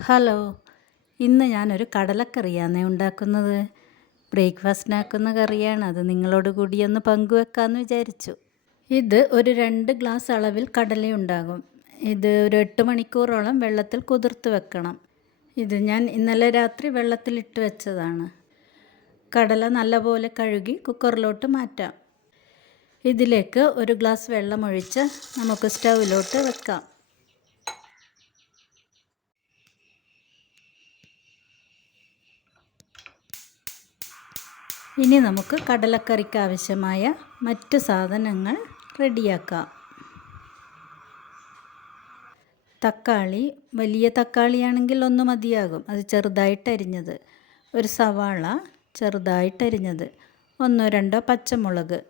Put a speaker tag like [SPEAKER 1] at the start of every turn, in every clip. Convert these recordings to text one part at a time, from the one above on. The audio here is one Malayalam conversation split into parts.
[SPEAKER 1] ഹലോ ഇന്ന് ഞാനൊരു കടലക്കറിയാണ് ഉണ്ടാക്കുന്നത്. ബ്രേക്ക്ഫാസ്റ്റിനാക്കുന്ന കറിയാണ്. അത് നിങ്ങളോട് കൂടി ഒന്ന് പങ്കുവെക്കാമെന്ന് വിചാരിച്ചു. ഇത് ഒരു രണ്ട് ഗ്ലാസ് അളവിൽ കടലയുണ്ടാകും. ഇത് ഒരു എട്ട് മണിക്കൂറോളം വെള്ളത്തിൽ കുതിർത്ത് വെക്കണം. ഇത് ഞാൻ ഇന്നലെ രാത്രി വെള്ളത്തിലിട്ട് വെച്ചതാണ്. കടല നല്ലപോലെ കഴുകി കുക്കറിലോട്ട് മാറ്റാം. ഇതിലേക്ക് ഒരു ഗ്ലാസ് വെള്ളം ഒഴിച്ച് നമുക്ക് സ്റ്റൗവിലോട്ട് വെക്കാം. ഇനി നമുക്ക് കടലക്കറിക്ക് ആവശ്യമായ മറ്റു സാധനങ്ങൾ റെഡിയാക്കാം. തക്കാളി വലിയ തക്കാളിയാണെങ്കിൽ ഒന്ന് മതിയാകും. അത് ചെറുതായിട്ട് അരിഞ്ഞത്. ഒരു സവാള ചെറുതായിട്ട് അരിഞ്ഞത്. ഒന്നോ രണ്ടോ പച്ചമുളക്.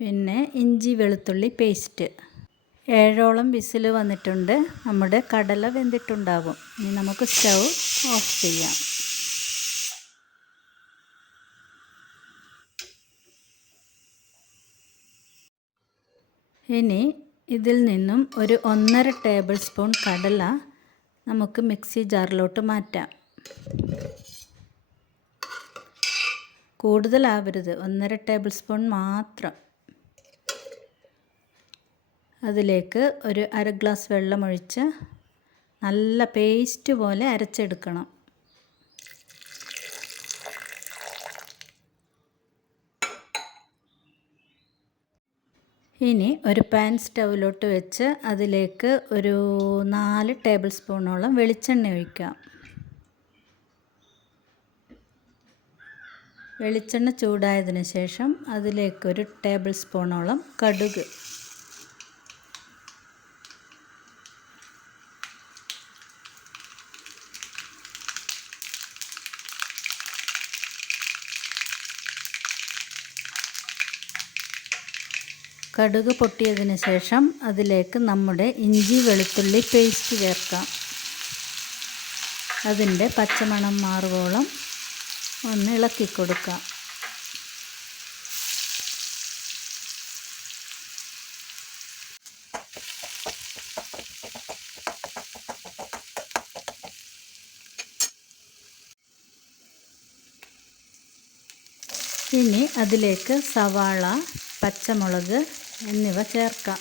[SPEAKER 1] പിന്നെ ഇഞ്ചി വെളുത്തുള്ളി പേസ്റ്റ്. ഏഴോളം വിസിൽ വന്നിട്ടുണ്ട്. നമ്മുടെ കടല വെന്തിട്ടുണ്ടാകും ഇനി നമുക്ക് സ്റ്റൗ ഓഫ് ചെയ്യാം. ഇനി ഇതിൽ നിന്നും ഒരു ഒന്നര ടേബിൾ സ്പൂൺ കടല നമുക്ക് മിക്സി ജാറിലോട്ട് മാറ്റാം. കൂടുതലാവരുത്. ഒന്നര ടേബിൾ സ്പൂൺ മാത്രം. അതിലേക്ക് ഒരു അര ഗ്ലാസ് വെള്ളമൊഴിച്ച് നല്ല പേസ്റ്റ് പോലെ അരച്ചെടുക്കണം. ഇനി ഒരു പാൻ സ്റ്റൗവിലോട്ട് വെച്ച് അതിലേക്ക് ഒരു നാല് ടേബിൾ സ്പൂണോളം വെളിച്ചെണ്ണ ഒഴിക്കാം. വെളിച്ചെണ്ണ ചൂടായതിനു ശേഷം അതിലേക്കൊരു ടേബിൾ സ്പൂണോളം കടുക് കടുക് പൊട്ടിയതിന് ശേഷം അതിലേക്ക് നമ്മുടെ ഇഞ്ചി വെളുത്തുള്ളി പേസ്റ്റ് ചേർക്കാം. അതിന്റെ പച്ചമണം മാറുവോളം ഒന്ന് ഇളക്കി കൊടുക്കാം. ഇനി അതിലേക്ക് സവാള പച്ചമുളക് എന്നിവ ചേർക്കാം.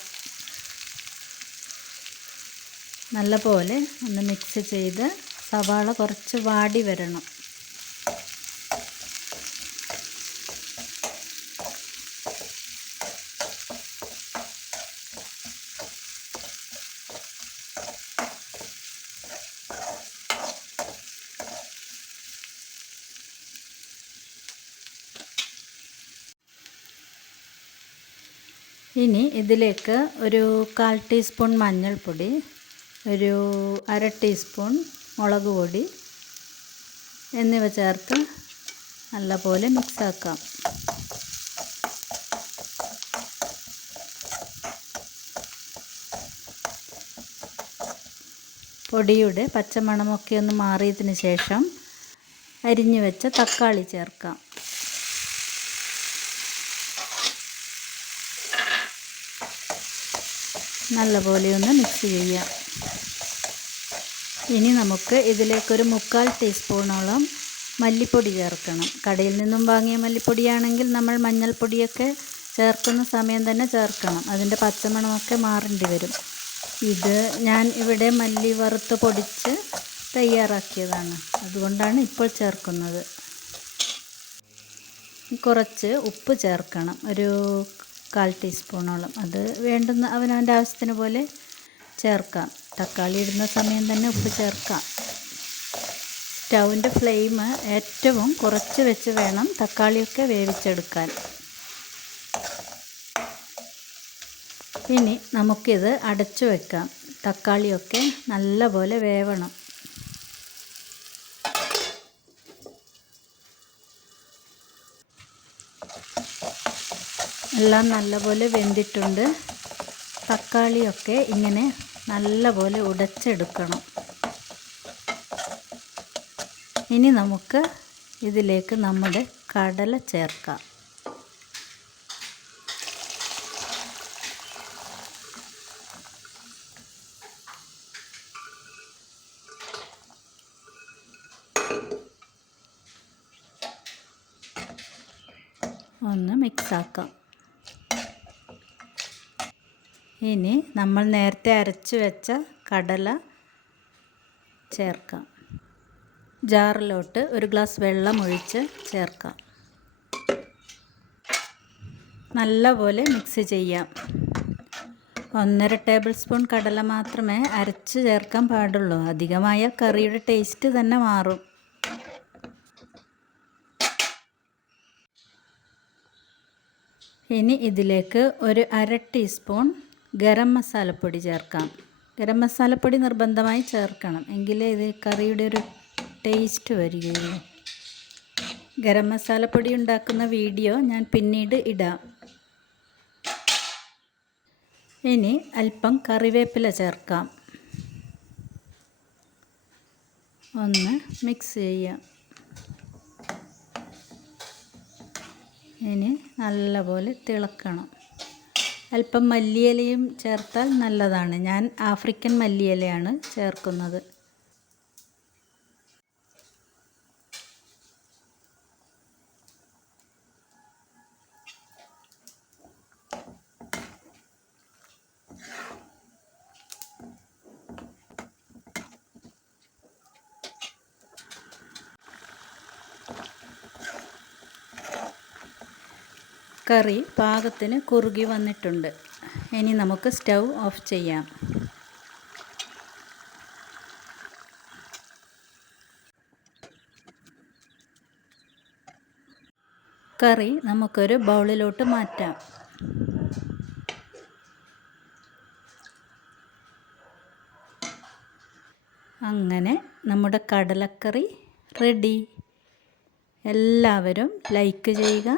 [SPEAKER 1] നല്ലപോലെ ഒന്ന് മിക്സ് ചെയ്ത് സവാള കുറച്ച് വാടി വരണം. ഇനി ഇതിലേക്ക് ഒരു കാൽ ടീസ്പൂൺ മഞ്ഞൾപ്പൊടി ഒരു അര ടീസ്പൂൺ മുളക് പൊടി എന്നിവ ചേർത്ത് നല്ലപോലെ മിക്സാക്കാം പൊടിയുടെ പച്ചമണമൊക്കെ ഒന്ന് മാറിയതിന് ശേഷം അരിഞ്ഞു വെച്ച തക്കാളി ചേർക്കാം. നല്ലപോലെ ഒന്ന് മിക്സ് ചെയ്യാം ഇനി നമുക്ക് ഇതിലേക്കൊരു മുക്കാൽ ടീസ്പൂണോളം മല്ലിപ്പൊടി ചേർക്കണം. കടയിൽ നിന്നും വാങ്ങിയ മല്ലിപ്പൊടിയാണെങ്കിൽ നമ്മൾ മഞ്ഞൾപ്പൊടിയൊക്കെ ചേർക്കുന്ന സമയം തന്നെ ചേർക്കണം. അതിന്റെ പച്ചമണമൊക്കെ മാറേണ്ടി വരും. ഇത് ഞാൻ ഇവിടെ മല്ലി വറുത്ത് പൊടിച്ച് തയ്യാറാക്കിയതാണ്. അതുകൊണ്ടാണ് ഇപ്പോൾ ചേർക്കുന്നത്. കുറച്ച് ഉപ്പ് ചേർക്കണം. ഒരു കാൽ ടീസ്പൂണോളം. അത് വേണ്ടുന്ന അവനവന്റെ ആവശ്യത്തിന് പോലെ ചേർക്കാം. തക്കാളി ഇടുന്ന സമയം തന്നെ ഉപ്പ് ചേർക്കാം. സ്റ്റൗവിന്റെ ഫ്ലെയിം ഏറ്റവും കുറച്ച് വെച്ച് വേണം തക്കാളിയൊക്കെ വേവിച്ചെടുക്കാൻ. ഇനി നമുക്കിത് അടച്ചു വെക്കാം. തക്കാളിയൊക്കെ നല്ലപോലെ വേവണം. എല്ലാം നല്ലപോലെ വെന്തിട്ടുണ്ട്. തക്കാളിയൊക്കെ ഇങ്ങനെ നല്ലപോലെ ഉടച്ചെടുക്കണം. ഇനി നമുക്ക് ഇതിലേക്ക് നമ്മുടെ കടല ചേർക്കാം. ഒന്ന് മിക്സാക്കാം ഇനി നമ്മൾ നേരത്തെ അരച്ച് വെച്ച കടല ചേർക്കാം. ജാറിലോട്ട് ഒരു ഗ്ലാസ് വെള്ളം ഒഴിച്ച് ചേർക്കാം. നല്ലപോലെ മിക്സ് ചെയ്യാം. ഒന്നര ടേബിൾ സ്പൂൺ കടല മാത്രമേ അരച്ച് ചേർക്കാൻ പാടുള്ളൂ. അധികമായ കറിയുടെ ടേസ്റ്റ് തന്നെ മാറും. ഇനി ഇതിലേക്ക് ഒരു അര ടീസ്പൂൺ ഗരം മസാലപ്പൊടി ചേർക്കാം. ഗരം മസാലപ്പൊടി നിർബന്ധമായി ചേർക്കണം. എങ്കിലേ ഇത് കറിയുടെ ഒരു ടേസ്റ്റ് വരികയുള്ളൂ. ഗരം മസാലപ്പൊടി ഉണ്ടാക്കുന്ന വീഡിയോ ഞാൻ പിന്നീട് ഇടാം. ഇനി അല്പം കറിവേപ്പില ചേർക്കാം. ഒന്ന് മിക്സ് ചെയ്യാം. ഇനി നല്ലപോലെ തിളക്കണം. അല്പം മല്ലിയിലയും ചേർത്താൽ നല്ലതാണ്. ഞാൻ ആഫ്രിക്കൻ മല്ലിയിലയാണ് ചേർക്കുന്നത്. കറി പാകത്തിന് കുറുകി വന്നിട്ടുണ്ട്. ഇനി നമുക്ക് സ്റ്റൗ ഓഫ് ചെയ്യാം. കറി നമുക്കൊരു ബൗളിലോട്ട് മാറ്റാം. അങ്ങനെ നമ്മുടെ കടലക്കറി റെഡി. എല്ലാവരും ലൈക്ക് ചെയ്യുക.